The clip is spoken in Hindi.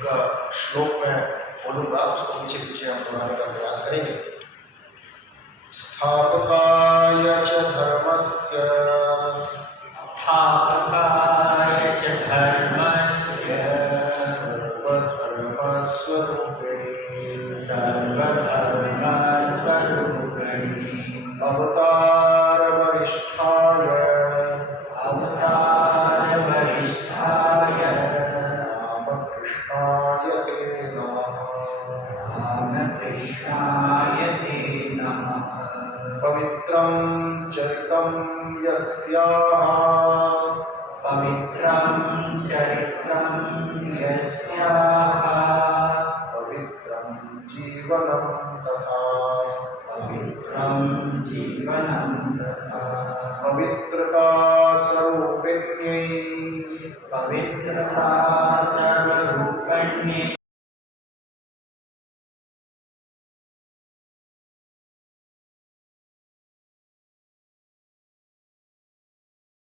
एक श्लोक में बोलूंगा, उसको पीछे पीछे हम दोहराने का प्रयास करेंगे। स्थापकाय च धर्मस्य, स्थापकाय